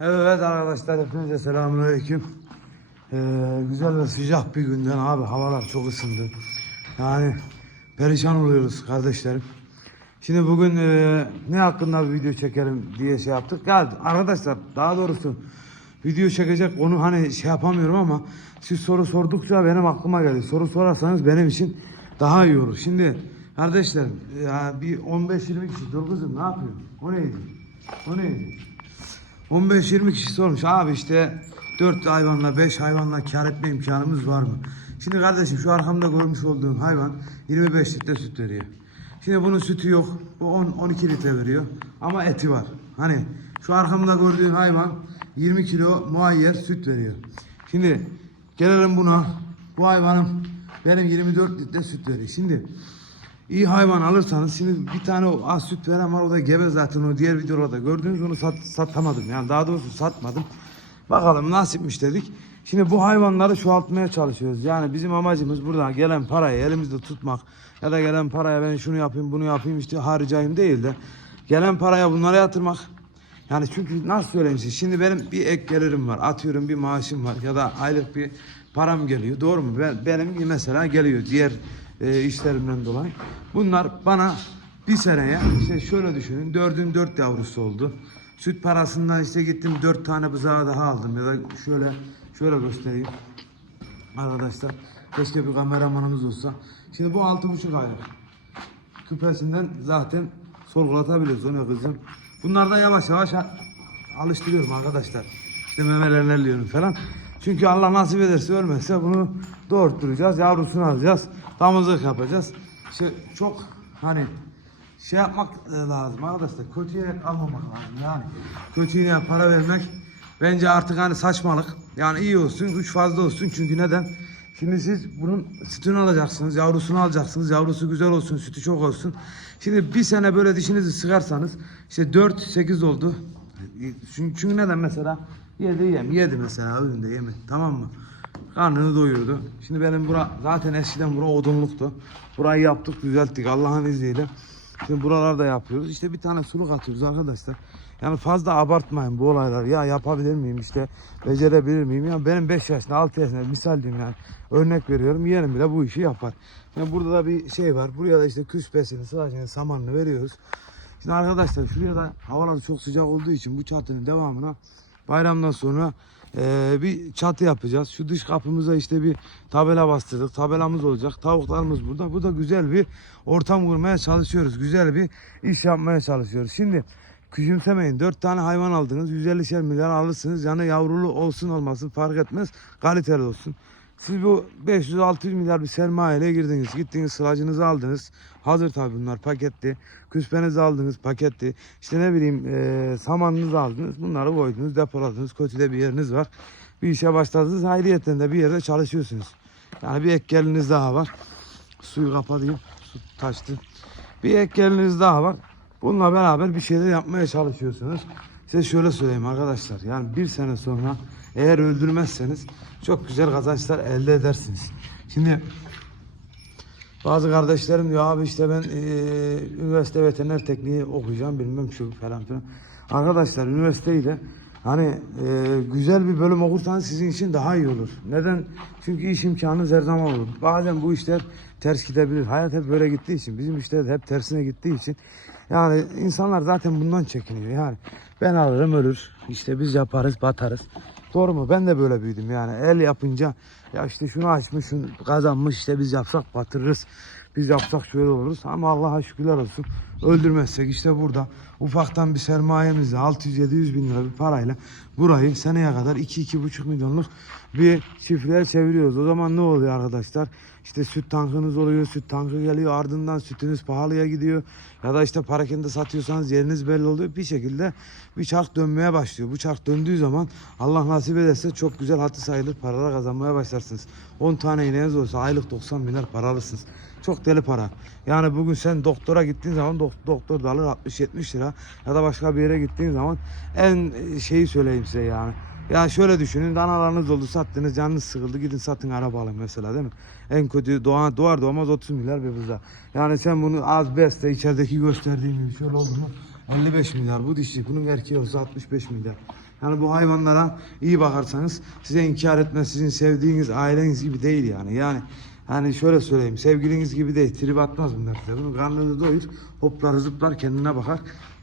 Evet arkadaşlar hepinize selamünaleyküm. Ee, güzel ve sıcak bir günden abi havalar çok ısındı. Yani perişan oluyoruz kardeşlerim. Şimdi bugün e, ne hakkında bir video çekelim diye şey yaptık. Ya arkadaşlar daha doğrusu video çekecek onu hani şey yapamıyorum ama siz soru sordukça benim aklıma geldi. Soru sorarsanız benim için daha iyi olur. Şimdi kardeşlerim ya bir 15-20 kişi dur kızım ne yapıyorsun? O neydi? O neydi? 15-20 kişi sormuş abi işte 4 hayvanla 5 hayvanla kar etme imkanımız var mı? Şimdi kardeşim şu arkamda görmüş olduğun hayvan 25 litre süt veriyor. Şimdi bunun sütü yok. Bu 10-12 litre veriyor. Ama eti var. Hani şu arkamda gördüğün hayvan 20 kilo muayyer süt veriyor. Şimdi gelelim buna. Bu hayvanım benim 24 litre süt veriyor. Şimdi İyi hayvan alırsanız şimdi bir tane o az süt veren var o da gebe zaten o diğer videolarda gördünüz onu sat, satamadım yani daha doğrusu satmadım. Bakalım nasipmiş dedik. Şimdi bu hayvanları çoğaltmaya çalışıyoruz. Yani bizim amacımız buradan gelen parayı elimizde tutmak ya da gelen paraya ben şunu yapayım bunu yapayım işte harcayayım değil de gelen paraya bunlara yatırmak. Yani çünkü nasıl söyleyeyim size şimdi benim bir ek gelirim var atıyorum bir maaşım var ya da aylık bir param geliyor doğru mu? Ben, benim mesela geliyor diğer e, işlerimden dolayı. Bunlar bana bir seneye işte şöyle düşünün dördün dört yavrusu oldu. Süt parasından işte gittim dört tane bızağı daha aldım ya da şöyle şöyle göstereyim arkadaşlar. Keşke bir kameramanımız olsa. Şimdi bu altı buçuk aylık. Küpesinden zaten sorgulatabiliyoruz onu kızım. Bunlar da yavaş yavaş alıştırıyorum arkadaşlar. İşte elliyorum falan. Çünkü Allah nasip ederse ölmezse bunu doğurtturacağız. Yavrusunu alacağız. Damızlık yapacağız. İşte çok hani şey yapmak lazım arkadaşlar. Kötüye almamak lazım yani. Kötüye para vermek bence artık hani saçmalık. Yani iyi olsun, üç fazla olsun. Çünkü neden? Şimdi siz bunun sütünü alacaksınız, yavrusunu alacaksınız. Yavrusu güzel olsun, sütü çok olsun. Şimdi bir sene böyle dişinizi sıkarsanız işte 4-8 oldu. Çünkü neden mesela? Yedi yem, yedi mesela önünde yemi tamam mı? Karnını doyurdu. Şimdi benim bura zaten eskiden bura odunluktu. Burayı yaptık, düzelttik Allah'ın izniyle. Şimdi buralarda yapıyoruz. İşte bir tane suluk atıyoruz arkadaşlar. Yani fazla abartmayın bu olaylar. Ya yapabilir miyim işte becerebilir miyim? Ya benim 5 yaşında 6 yaşında misal diyeyim yani. Örnek veriyorum yeğenim bile bu işi yapar. Yani burada da bir şey var. Buraya da işte küspesini, sıracını, samanını veriyoruz. Şimdi arkadaşlar şuraya da havalar çok sıcak olduğu için bu çatının devamına bayramdan sonra eee, bir çatı yapacağız. Şu dış kapımıza işte bir tabela bastırdık. Tabelamız olacak. Tavuklarımız burada. Bu da güzel bir ortam kurmaya çalışıyoruz. Güzel bir iş yapmaya çalışıyoruz. Şimdi küçümsemeyin. 4 tane hayvan aldınız. 150'şer milyar alırsınız. Yani yavrulu olsun olmasın fark etmez. Kaliteli olsun. Siz bu 500-600 milyar bir sermayeyle girdiniz. Gittiniz sılacınızı aldınız. Hazır tabii bunlar paketli. Küspenizi aldınız paketli. İşte ne bileyim eee samanınızı aldınız. Bunları koydunuz depoladınız. Kötüde bir yeriniz var. Bir işe başladınız. Hayriyetten de bir yerde çalışıyorsunuz. Yani bir ek geliriniz daha var. Suyu kapatayım. Su taştı. Bir ek geliriniz daha var. Bununla beraber bir şeyler yapmaya çalışıyorsunuz. Size şöyle söyleyeyim arkadaşlar. Yani bir sene sonra eğer öldürmezseniz çok güzel kazançlar elde edersiniz. Şimdi bazı kardeşlerim diyor abi işte ben eee, üniversite veteriner tekniği okuyacağım bilmem şu falan filan. Arkadaşlar üniversiteyi de hani eee, güzel bir bölüm okursanız sizin için daha iyi olur. Neden? Çünkü iş imkanınız her zaman olur. Bazen bu işler ters gidebilir. Hayat hep böyle gittiği için bizim işler hep tersine gittiği için yani insanlar zaten bundan çekiniyor. Yani ben alırım ölür. İşte biz yaparız batarız. Doğru mu? Ben de böyle büyüdüm yani. El yapınca ya işte şunu açmış, şunu kazanmış işte biz yapsak batırırız. Biz yapsak şöyle oluruz ama Allah'a şükürler olsun. Öldürmezsek işte burada ufaktan bir sermayemizle 600-700 bin lira bir parayla burayı seneye kadar 2-2,5 milyonluk bir çiftliğe çeviriyoruz. O zaman ne oluyor arkadaşlar? İşte süt tankınız oluyor, süt tankı geliyor ardından sütünüz pahalıya gidiyor. Ya da işte parakende satıyorsanız yeriniz belli oluyor. Bir şekilde bir çark dönmeye başlıyor. Bu çark döndüğü zaman Allah nasip ederse çok güzel hatı sayılır paralar kazanmaya başlarsınız. 10 tane ineğiniz olsa aylık 90 milyar para alırsınız. Çok deli para. Yani bugün sen doktora gittiğin zaman dok- doktor da alır 60-70 lira. Ya da başka bir yere gittiğin zaman en e, şeyi söyleyeyim size yani. Ya şöyle düşünün danalarınız oldu sattınız canınız sıkıldı gidin satın araba alın mesela değil mi? En kötü doğan, doğar doğmaz 30 milyar bir buza. Yani sen bunu az besle içerideki gösterdiğim gibi şöyle oldu mu 55 milyar bu dişi bunun erkeği olsa 65 milyar. Yani bu hayvanlara iyi bakarsanız size inkar etmez. Sizin sevdiğiniz aileniz gibi değil yani. Yani hani şöyle söyleyeyim. Sevgiliniz gibi değil. Trip atmaz bunlar size. Bunun karnını doyur. Hoplar zıplar kendine bakar.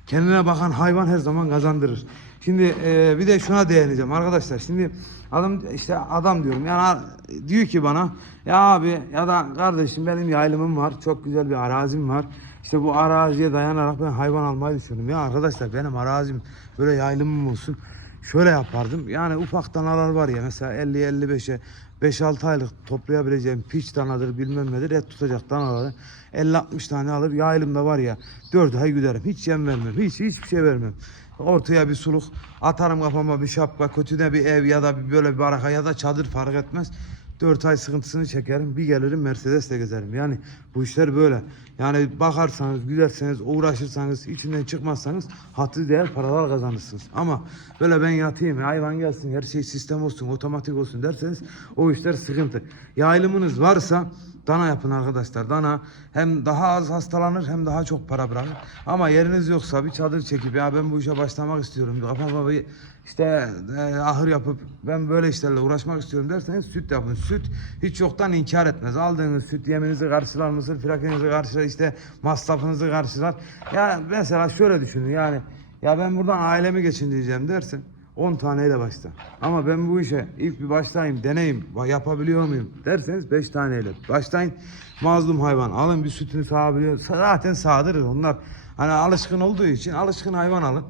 Kendine bakan hayvan her zaman kazandırır. Şimdi e, bir de şuna değineceğim arkadaşlar. Şimdi adam işte adam diyorum yani diyor ki bana ya abi ya da kardeşim benim yaylımım var. Çok güzel bir arazim var. İşte bu araziye dayanarak ben hayvan almayı düşünüyorum. Ya arkadaşlar benim arazim böyle yaylımım olsun. Şöyle yapardım. Yani ufak danalar var ya mesela 50-55'e 5-6 aylık toplayabileceğim piç danadır bilmem nedir et tutacak danaları 50-60 tane alır yaylımda var ya 4 ay güderim. Hiç yem vermem. Hiç hiçbir şey vermem. Ortaya bir suluk atarım kafama bir şapka kötüne bir ev ya da bir böyle bir baraka ya da çadır fark etmez. 4 ay sıkıntısını çekerim. Bir gelirim Mercedes'le gezerim. Yani bu işler böyle. Yani bakarsanız, gülerseniz, uğraşırsanız, içinden çıkmazsanız hatır değer paralar kazanırsınız. Ama böyle ben yatayım, hayvan gelsin, her şey sistem olsun, otomatik olsun derseniz o işler sıkıntı. Yaylımınız varsa dana yapın arkadaşlar. Dana hem daha az hastalanır hem daha çok para bırakır. Ama yeriniz yoksa bir çadır çekip ya ben bu işe başlamak istiyorum. Kafama bir işte e, ahır yapıp ben böyle işlerle uğraşmak istiyorum derseniz süt yapın. Süt hiç yoktan inkar etmez. Aldığınız süt yeminizi karşılar, mısır filakenizi karşılar, işte masrafınızı karşılar. Ya mesela şöyle düşünün yani ya ben buradan ailemi geçindireceğim dersin. 10 taneyle başla. Ama ben bu işe ilk bir başlayayım, deneyim, yapabiliyor muyum derseniz 5 taneyle başlayın. Mazlum hayvan alın bir sütünü sağabiliyor. Zaten sağdırır onlar. Hani alışkın olduğu için alışkın hayvan alın.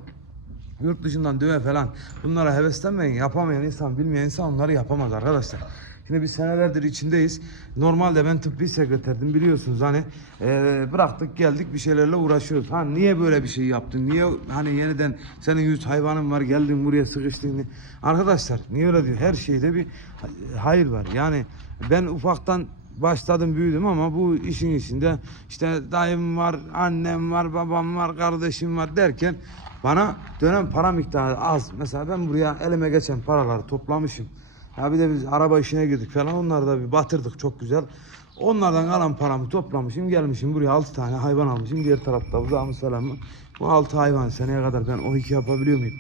Yurt dışından döve falan bunlara heveslenmeyin. Yapamayan insan, bilmeyen insan onları yapamaz arkadaşlar. Şimdi biz senelerdir içindeyiz. Normalde ben tıbbi sekreterdim biliyorsunuz hani eee, bıraktık geldik bir şeylerle uğraşıyoruz. Ha niye böyle bir şey yaptın? Niye hani yeniden senin yüz hayvanın var geldin buraya sıkıştın? Arkadaşlar niye öyle diyor? Her şeyde bir hayır var. Yani ben ufaktan başladım büyüdüm ama bu işin içinde işte dayım var, annem var, babam var, kardeşim var derken bana dönem para miktarı az. Mesela ben buraya elime geçen paraları toplamışım. Ya bir de biz araba işine girdik falan onları da bir batırdık çok güzel. Onlardan kalan paramı toplamışım gelmişim buraya 6 tane hayvan almışım. Diğer tarafta bu selamı. Bu 6 hayvan seneye kadar ben 12 yapabiliyor muyum?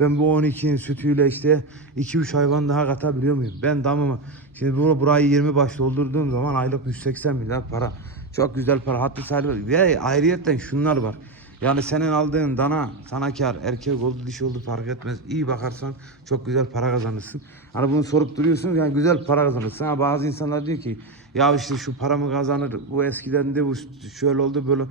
Ben bu 12'nin sütüyle işte 2-3 hayvan daha katabiliyor muyum? Ben damımı şimdi bur burayı 20 baş doldurduğum zaman aylık 180 milyar para. Çok güzel para. Hatta sahibi ve ayrıyetten şunlar var. Yani senin aldığın dana sana kar. Erkek oldu dişi oldu fark etmez. İyi bakarsan çok güzel para kazanırsın. Hani bunu sorup duruyorsunuz yani güzel para kazanırsın. Ha, bazı insanlar diyor ki ya işte şu paramı kazanır. Bu eskiden de bu şöyle oldu böyle.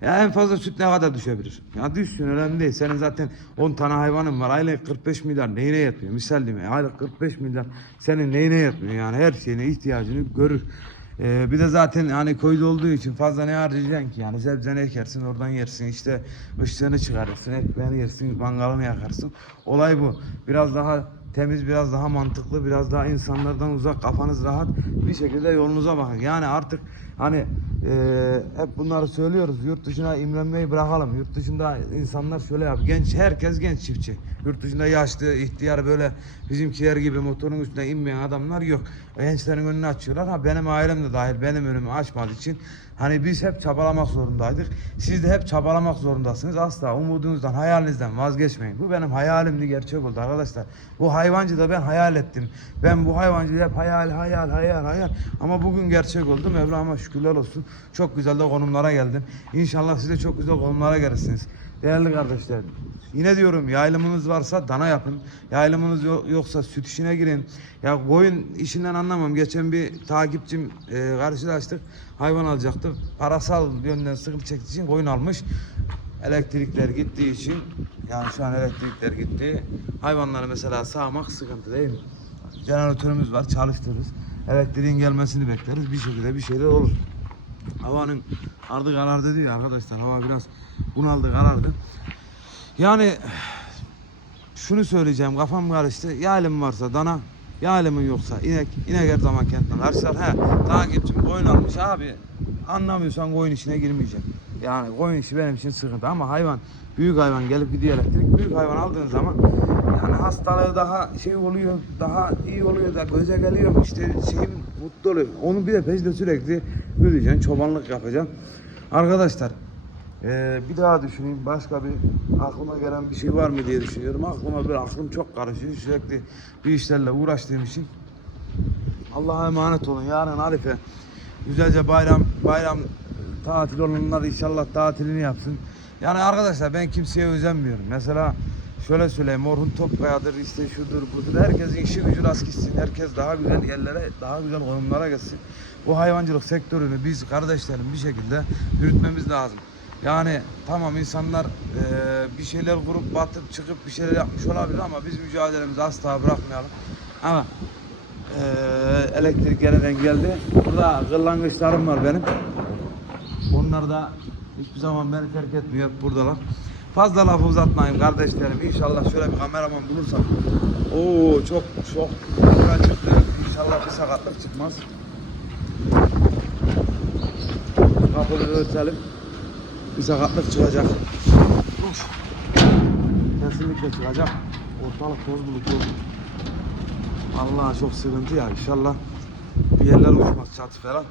Ya en fazla süt ne kadar düşebilir? Ya düşsün önemli değil. Senin zaten 10 tane hayvanın var. Aylık 45 milyar neyine yetmiyor? Misal değil mi? Aylık 45 milyar senin neyine yetmiyor? Yani her şeyine ihtiyacını görür. Ee, bir de zaten hani koyda olduğu için fazla ne harcayacaksın ki? Yani sebzeni ekersin oradan yersin işte ışığını çıkarırsın ekmeğini yersin mangalını yakarsın. Olay bu. Biraz daha temiz biraz daha mantıklı biraz daha insanlardan uzak kafanız rahat bir şekilde yolunuza bakın. Yani artık hani e, hep bunları söylüyoruz yurt dışına imrenmeyi bırakalım. Yurt dışında insanlar şöyle yap. Genç herkes genç çiftçi. Yurt dışında yaşlı ihtiyar böyle bizimkiler gibi motorun üstüne inmeyen adamlar yok. Gençlerin önünü açıyorlar. Ha benim ailem de dahil benim önümü açmadığı için hani biz hep çabalamak zorundaydık. Siz de hep çabalamak zorundasınız. Asla umudunuzdan, hayalinizden vazgeçmeyin. Bu benim hayalimdi gerçek oldu arkadaşlar. Bu hayvancı da ben hayal ettim. Ben bu hayvancı hep hayal, hayal, hayal, hayal. Ama bugün gerçek oldu. Mevlam'a şükürler olsun. Çok güzel de konumlara geldim. İnşallah siz de çok güzel konumlara gelirsiniz. Değerli kardeşler, yine diyorum yaylımınız varsa dana yapın. Yaylımınız yo- yoksa süt işine girin. Ya koyun işinden anlamam. Geçen bir takipçim e, karşılaştık. Hayvan alacaktı. Parasal yönden sıkıntı çektiği için koyun almış. Elektrikler gittiği için yani şu an elektrikler gitti. Hayvanları mesela sağmak sıkıntı değil mi? Jeneratörümüz var çalıştırırız. Elektriğin gelmesini bekleriz. Bir şekilde bir şeyler olur. Havanın ardı karardı diyor arkadaşlar. Hava biraz bunaldı karardı. Yani şunu söyleyeceğim kafam karıştı. Yalim varsa dana, yalimin yoksa inek, inek her zaman kendinden karşılar. He, takipçim koyun almış abi. Anlamıyorsan koyun işine girmeyeceğim. Yani koyun işi benim için sıkıntı ama hayvan, büyük hayvan gelip gidiyor elektrik. Büyük hayvan aldığın zaman yani hastalığı daha şey oluyor, daha iyi oluyor da göze geliyor işte şeyim mutlu oluyor. Onu bir de peşinde sürekli büyüyeceksin, çobanlık yapacaksın. Arkadaşlar Ee, bir daha düşüneyim. Başka bir aklıma gelen bir şey var mı diye düşünüyorum. Aklıma bir aklım çok karışıyor. Sürekli bir işlerle uğraştığım için. Allah'a emanet olun. Yarın Arife. Güzelce bayram bayram tatil olanlar inşallah tatilini yapsın. Yani arkadaşlar ben kimseye özenmiyorum. Mesela şöyle söyleyeyim Orhun Topkaya'dır işte şudur budur. Herkesin işi gücü rast gitsin. Herkes daha güzel yerlere daha güzel konumlara gitsin. Bu hayvancılık sektörünü biz kardeşlerim bir şekilde yürütmemiz lazım. Yani tamam insanlar eee, bir şeyler kurup batıp çıkıp bir şeyler yapmış olabilir ama biz mücadelemizi asla bırakmayalım. Ama eee elektrik yeniden geldi. Burada kırlangıçlarım var benim. Onlar da hiçbir zaman beni terk etmiyor. Buradalar. Fazla lafı uzatmayın kardeşlerim. İnşallah şöyle bir kameraman bulursam. Oo çok çok kamera çıktı. İnşallah bir sakatlık çıkmaz. Kapıyı örtelim. Bir sakatlık çıkacak. Kesinlikle çıkacak. Ortalık toz bulutlu. Allah çok sıkıntı ya. İnşallah bir yerler uçmaz çatı falan.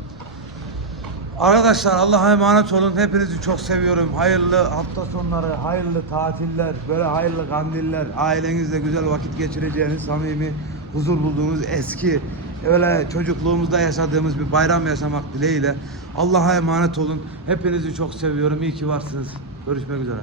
Arkadaşlar Allah'a emanet olun. Hepinizi çok seviyorum. Hayırlı hafta sonları, hayırlı tatiller, böyle hayırlı kandiller, ailenizle güzel vakit geçireceğiniz, samimi, huzur bulduğunuz eski, öyle çocukluğumuzda yaşadığımız bir bayram yaşamak dileğiyle. Allah'a emanet olun. Hepinizi çok seviyorum. İyi ki varsınız. Görüşmek üzere.